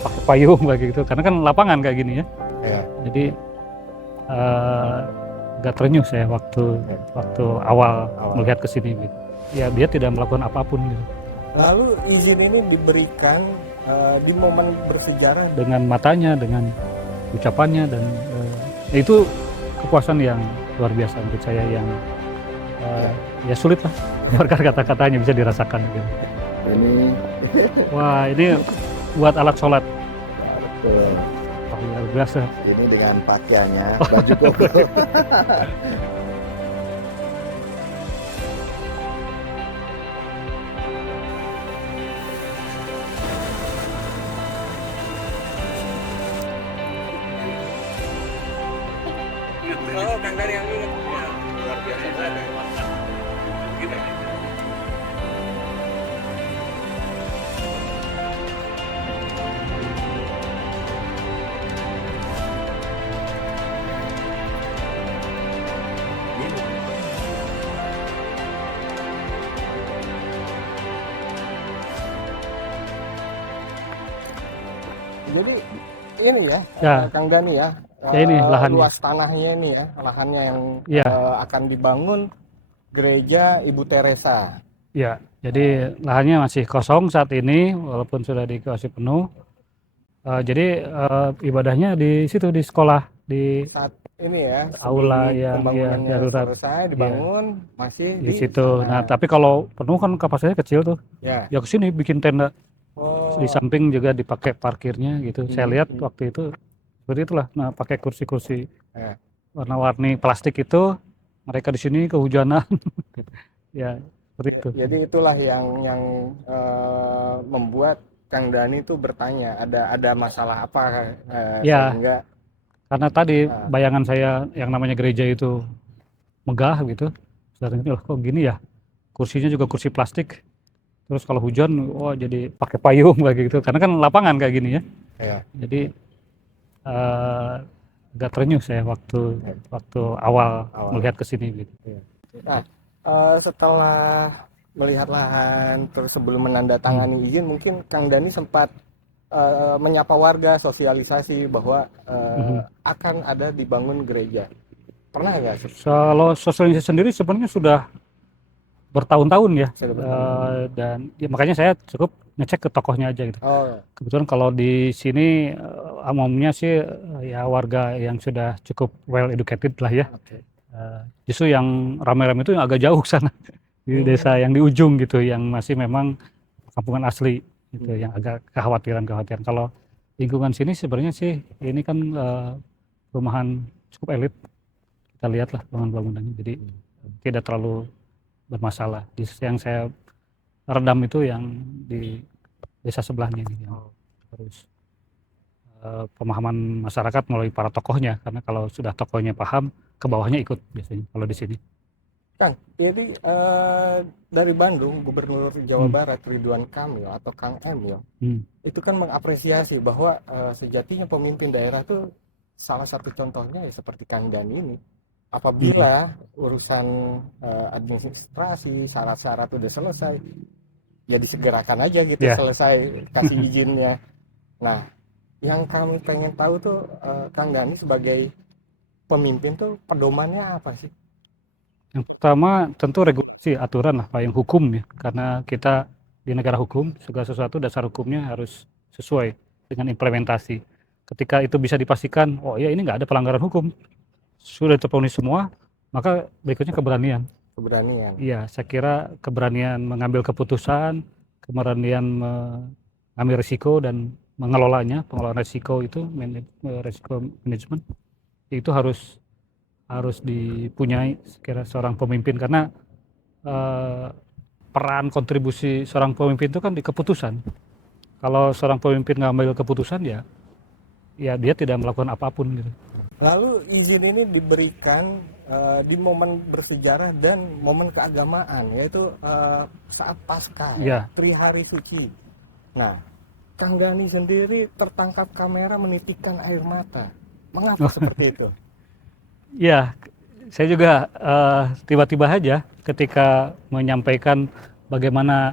pakai payung kayak gitu karena kan lapangan kayak gini ya. Ya. Jadi agak terenyuh saya waktu awal melihat ke sini gitu. Ya dia tidak melakukan apapun gitu. Lalu izin ini diberikan di momen bersejarah. Dengan matanya, dengan ucapannya dan itu kepuasan yang luar biasa menurut saya yang ya sulit lah kata-katanya bisa dirasakan gitu. Ini Wah ini buat alat sholat. betul. Oh, luar biasa. Ini dengan pakaiannya baju koko. Oh, Kang Dari yang ini. Ya, luar biasa. Jadi ini ya, Ya. Kang Dani ya, Ya, ini lahannya. luas tanahnya ini ya, lahannya yang Ya. akan dibangun gereja Ibu Teresa. Ya, jadi lahannya masih kosong saat ini walaupun sudah dikasih penuh. Jadi ibadahnya di situ di sekolah di Saat ini ya, aula sebelum yang pembangunannya darurat selesai dibangun masih di situ. sana. Nah, tapi kalau penuh kan kapasitasnya kecil tuh. Ya. Ya ke sini bikin tenda. Oh. Di samping juga dipakai parkirnya gitu. Saya lihat waktu itu seperti itulah. Nah, pakai kursi-kursi Ya. warna-warni plastik itu. Mereka di sini kehujanan. Ya, seperti itu. Jadi itulah yang membuat Kang Dani itu bertanya, ada masalah apa Ya. sehingga Karena tadi bayangan saya yang namanya gereja itu megah gitu. Sekarang ini loh kok gini ya. Kursinya juga kursi plastik. Terus kalau hujan, wah jadi pakai payung kayak gitu. Karena kan lapangan kayak gini ya. ya. Jadi agak terenyuh saya waktu awal melihat ke sini gitu. Nah, setelah melihat lahan terus sebelum menandatangani izin, mungkin Kang Dani sempat menyapa warga, sosialisasi bahwa akan ada dibangun gereja. Pernah nggak? Kalau sosialisasi sendiri sebenarnya sudah bertahun-tahun ya. Dan ya, makanya saya cukup ngecek ke tokohnya aja gitu. Oh. Kebetulan kalau di sini umumnya sih ya warga yang sudah cukup well educated lah ya. Okay. Justru yang ramai-ramai itu yang agak jauh sana di desa yang di ujung gitu, yang masih memang kampungan asli gitu, yang agak kekhawatiran. Kalau lingkungan sini sebenarnya sih ini kan perumahan cukup elit, kita lihatlah bangunan-bangunannya, jadi tidak terlalu bermasalah. Yang saya redam itu yang di desa sebelahnya ini, yang terus pemahaman masyarakat melalui para tokohnya, karena kalau sudah tokohnya paham, ke bawahnya ikut biasanya kalau di sini. Kang, jadi dari Bandung, Gubernur Jawa Barat Ridwan Kamil atau Kang Emil, itu kan mengapresiasi bahwa sejatinya pemimpin daerah itu salah satu contohnya ya seperti Kang Dani ini. Apabila urusan administrasi, syarat-syarat udah selesai, ya disegerakan aja gitu, selesai kasih izinnya. Nah, yang kami pengen tahu tuh Kang Dani sebagai pemimpin tuh pedomannya apa sih? Yang pertama tentu regulasi, aturan lah, payung hukum ya, karena kita di negara hukum, segala sesuatu dasar hukumnya harus sesuai dengan implementasi. Ketika itu bisa dipastikan, oh ya ini nggak ada pelanggaran hukum, sudah terpenuhi semua, maka berikutnya keberanian. Iya, saya kira keberanian mengambil keputusan, keberanian mengambil risiko dan mengelolanya, pengelolaan risiko itu, risiko manajemen, itu harus dipunyai sekira seorang pemimpin, karena peran kontribusi seorang pemimpin itu kan di keputusan. Kalau seorang pemimpin ngambil keputusan ya dia tidak melakukan apapun gitu. Lalu izin ini diberikan di momen bersejarah dan momen keagamaan, yaitu saat Paskah, Trihari Suci. Nah, Kang Dani sendiri tertangkap kamera menitikkan air mata. Mengapa seperti itu? Ya, saya juga tiba-tiba aja ketika menyampaikan bagaimana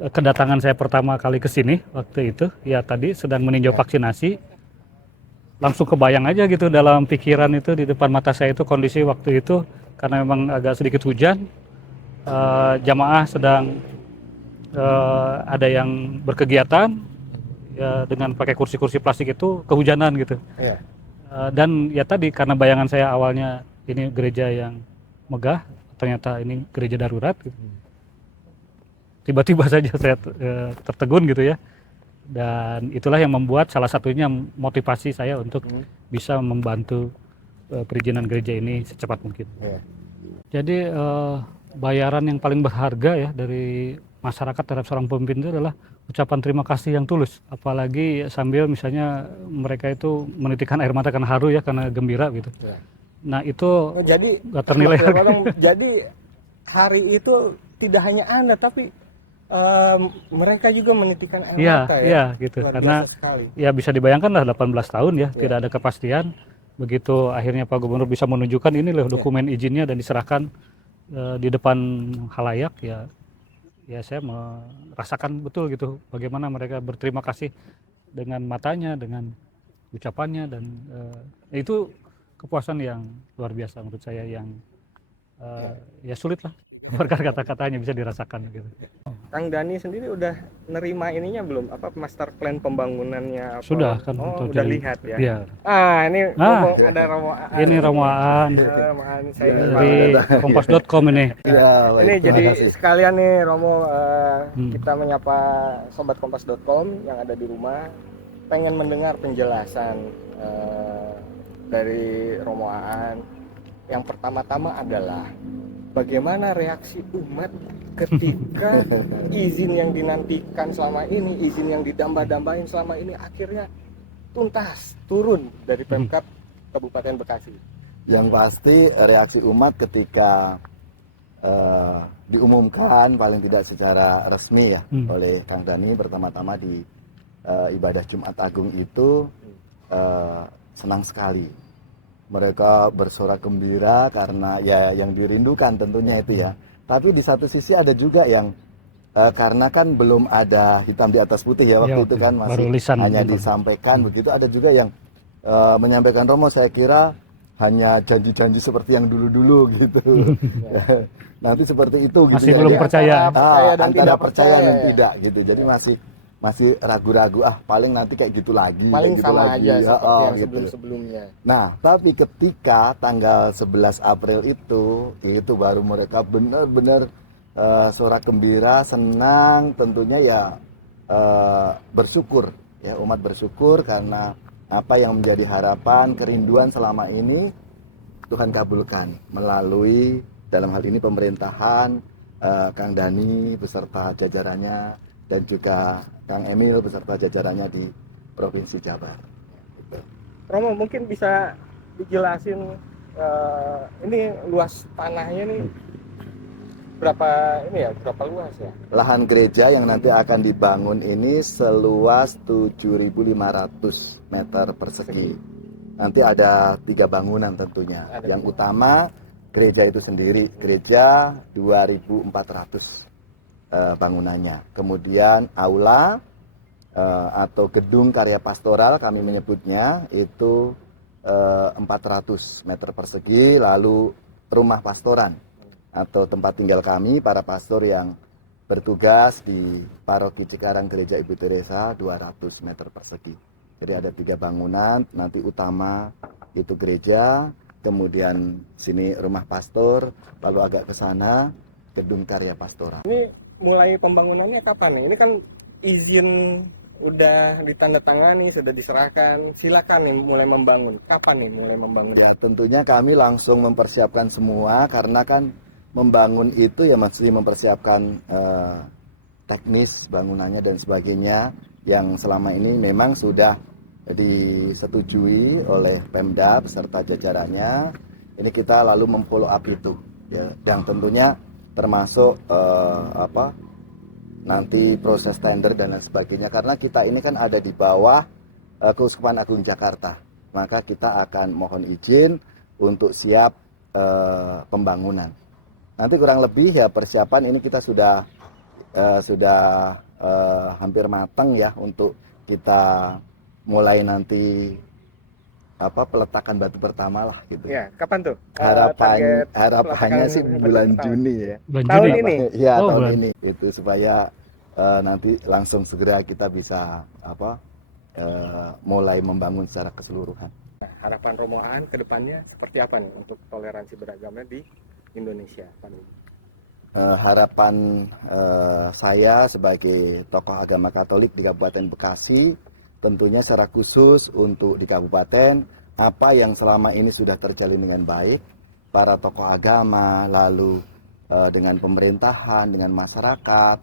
kedatangan saya pertama kali ke sini waktu itu, ya tadi sedang meninjau vaksinasi, langsung kebayang aja gitu dalam pikiran itu, di depan mata saya itu kondisi waktu itu, karena memang agak sedikit hujan, jamaah sedang ada yang berkegiatan ya dengan pakai kursi-kursi plastik itu kehujanan gitu. Iya. Dan ya tadi karena bayangan saya awalnya ini gereja yang megah, ternyata ini gereja darurat gitu. Tiba-tiba saja saya tertegun gitu ya, dan itulah yang membuat salah satunya motivasi saya untuk bisa membantu perizinan gereja ini secepat mungkin. Iya. Jadi bayaran yang paling berharga ya dari masyarakat terhadap seorang pemimpin itu adalah ucapan terima kasih yang tulus, apalagi sambil misalnya mereka itu menitikkan air mata karena haru ya, karena gembira gitu. Iya. Nah itu Jadi nggak ternilai. jadi hari itu tidak hanya Anda tapi mereka juga menitikkan air mata ya. Iya gitu. Luar Karena biasa sekali. ya bisa dibayangkan lah 18 tahun ya, tidak ada kepastian. Begitu akhirnya Pak Gubernur bisa menunjukkan ini loh dokumen izinnya dan diserahkan di depan halayak, ya saya merasakan betul gitu bagaimana mereka berterima kasih dengan matanya, dengan ucapannya, dan itu kepuasan yang luar biasa menurut saya, yang ya sulit lah berkata-katanya bisa dirasakan gitu. Kang Dani sendiri udah nerima ininya belum? Apa master plan pembangunannya? Apa? Sudah kan. Oh, udah lihat ya. Iya. Ini ada Romo Aan. Ini Romo Aan Romo Aan saya dari kompas.com ini. Ya, ini baik, jadi kasih. sekalian nih Romo, kita menyapa sobat kompas.com yang ada di rumah, pengen mendengar penjelasan dari Romo Aan. Yang pertama-tama adalah bagaimana reaksi umat ketika izin yang dinantikan selama ini, izin yang didamba-dambain selama ini akhirnya tuntas turun dari Pemkab Kabupaten Bekasi. Yang pasti reaksi umat ketika diumumkan paling tidak secara resmi ya oleh Kang Dani pertama-tama di ibadah Jumat Agung itu senang sekali. Mereka bersorak gembira karena ya yang dirindukan tentunya itu ya. Tapi di satu sisi ada juga yang karena kan belum ada hitam di atas putih ya waktu itu kan, masih hanya disampaikan begitu. Ada juga yang menyampaikan, Romo saya kira hanya janji-janji seperti yang dulu-dulu gitu. Nanti seperti itu masih gitu. Belum Jadi, percaya. Antara percaya dan tidak gitu. Jadi masih ragu-ragu, paling nanti kayak gitu lagi. Paling gitu sama lagi. aja seperti yang gitu. sebelum-sebelumnya. Nah, tapi ketika tanggal 11 April itu baru mereka benar-benar sorak gembira, senang, tentunya ya bersyukur. Ya, umat bersyukur karena apa yang menjadi harapan, kerinduan selama ini Tuhan kabulkan melalui dalam hal ini pemerintahan, Kang Dani beserta jajarannya, dan juga Kang Emil beserta jajarannya di Provinsi Jabar. Gitu. Romo mungkin bisa dijelasin ini luas tanahnya nih berapa luas ya? Lahan gereja yang nanti akan dibangun ini seluas 7.500 meter persegi. Nanti ada 3 bangunan tentunya. Yang utama gereja itu sendiri, gereja 2.400 bangunannya. Kemudian aula atau gedung karya pastoral kami menyebutnya itu 400 meter persegi, lalu rumah pastoran atau tempat tinggal kami para pastor yang bertugas di Paroki Cikarang Gereja Ibu Teresa 200 meter persegi. Jadi ada 3 bangunan, nanti utama itu gereja, kemudian sini rumah pastor, lalu agak ke sana gedung karya pastoral. Ini mulai pembangunannya kapan nih? Ini kan izin udah ditandatangani, sudah diserahkan, silakan nih mulai membangun. Kapan nih mulai membangun? Ya tentunya kami langsung mempersiapkan semua karena kan membangun itu ya masih mempersiapkan teknis bangunannya dan sebagainya yang selama ini memang sudah disetujui oleh Pemda beserta jajarannya. Ini kita lalu memfollow up itu ya, yang tentunya termasuk nanti proses tender dan lain sebagainya, karena kita ini kan ada di bawah Keuskupan Agung Jakarta, maka kita akan mohon izin untuk siap pembangunan. Nanti kurang lebih ya persiapan ini kita sudah sudah hampir matang ya untuk kita mulai nanti peletakan batu pertama lah gitu. Ya, kapan tuh? Harapannya sih bulan Juni ya. Bulan Tahun Juni. ini? Iya, Oh, tahun bulan. ini. Itu supaya nanti langsung segera kita bisa mulai membangun secara keseluruhan. Nah, harapan Romo Aan ke depannya seperti apa nih untuk toleransi beragama di Indonesia, Pak Nudi? Harapan saya sebagai tokoh agama Katolik di Kabupaten Bekasi, tentunya secara khusus untuk di kabupaten, apa yang selama ini sudah terjalin dengan baik, para tokoh agama, lalu dengan pemerintahan, dengan masyarakat,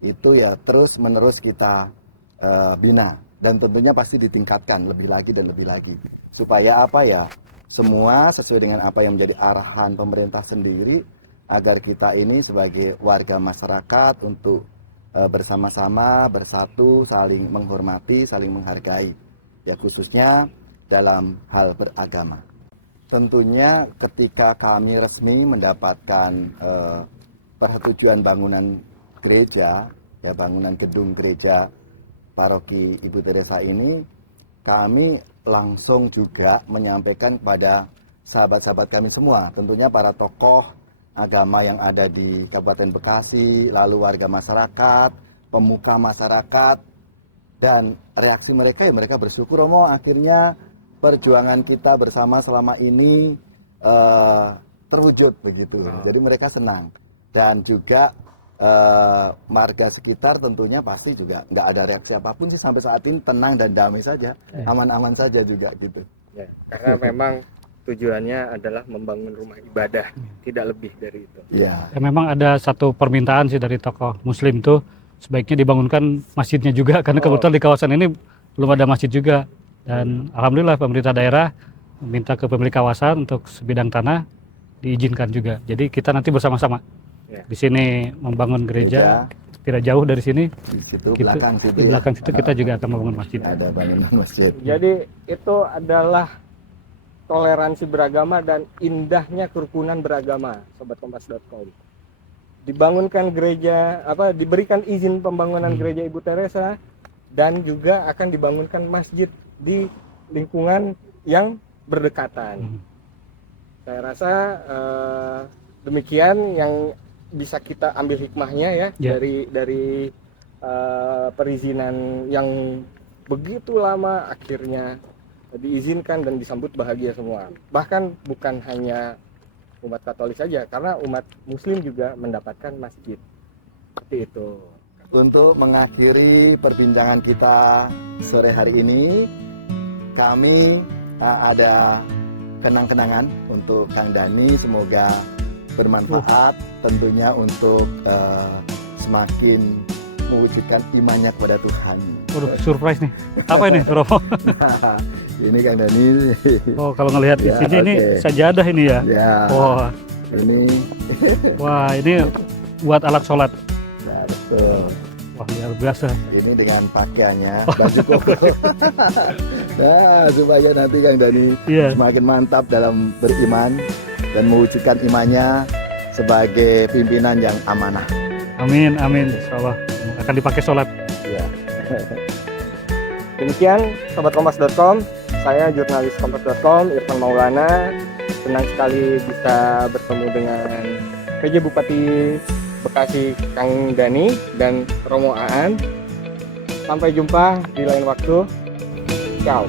itu ya terus menerus kita bina, dan tentunya pasti ditingkatkan lebih lagi dan lebih lagi, supaya apa ya, semua sesuai dengan apa yang menjadi arahan pemerintah sendiri, agar kita ini sebagai warga masyarakat untuk bersama-sama, bersatu, saling menghormati, saling menghargai, ya khususnya dalam hal beragama. Tentunya ketika kami resmi mendapatkan persetujuan bangunan gereja, ya bangunan gedung gereja paroki Ibu Teresa ini, kami langsung juga menyampaikan kepada sahabat-sahabat kami semua, tentunya para tokoh agama yang ada di Kabupaten Bekasi, lalu warga masyarakat, pemuka masyarakat, dan reaksi mereka ya mereka bersyukur, Romo, akhirnya perjuangan kita bersama selama ini terwujud begitu. Jadi mereka senang, dan juga warga sekitar tentunya pasti juga nggak ada reaksi apapun sih sampai saat ini, tenang dan damai saja, aman-aman saja juga gitu. Ya, karena memang tujuannya adalah membangun rumah ibadah, tidak lebih dari itu. Ya. Ya, memang ada satu permintaan sih dari tokoh Muslim tuh, sebaiknya dibangunkan masjidnya juga, karena kebetulan di kawasan ini belum ada masjid juga. Dan alhamdulillah pemerintah daerah meminta ke pemilik kawasan untuk sebidang tanah diizinkan juga. Jadi kita nanti bersama-sama di sini membangun gereja, tidak jauh dari sini. Di belakang situ kita juga akan membangun masjid. Ada bangunan masjid. Jadi itu adalah toleransi beragama dan indahnya kerukunan beragama, sobatkompas.com. Dibangunkan gereja, diberikan izin pembangunan gereja Ibu Teresa, dan juga akan dibangunkan masjid di lingkungan yang berdekatan. Saya rasa demikian yang bisa kita ambil hikmahnya ya. Dari perizinan yang begitu lama akhirnya diizinkan dan disambut bahagia semua. Bahkan bukan hanya umat Katolik saja, karena umat Muslim juga mendapatkan masjid. Seperti itu. Untuk mengakhiri perbincangan kita sore hari ini, kami ada kenang-kenangan untuk Kang Dani, semoga bermanfaat tentunya untuk semakin mewujudkan imannya kepada Tuhan. Waduh, surprise nih. Apa ini, Romo? Nah, ini Kang Dani. Oh, kalau ngelihat di sini ini sajadah ini ya. Ya. Wah, Ini. wah ini buat alat sholat. Ya, betul. Wah, luar biasa. Ini dengan pakaiannya, baju koko. Nah, supaya nanti Kang Dani semakin mantap dalam beriman dan mewujudkan imannya sebagai pimpinan yang amanah. Amin, amin. Insyaallah akan dipakai sholat. Ya. Demikian sobatkompas.com, saya jurnalis kompas.com Irfan Maulana. Senang sekali bisa bertemu dengan PJ Bupati Bekasi Kang Dani dan Romo Aan. Sampai jumpa di lain waktu. Ciao.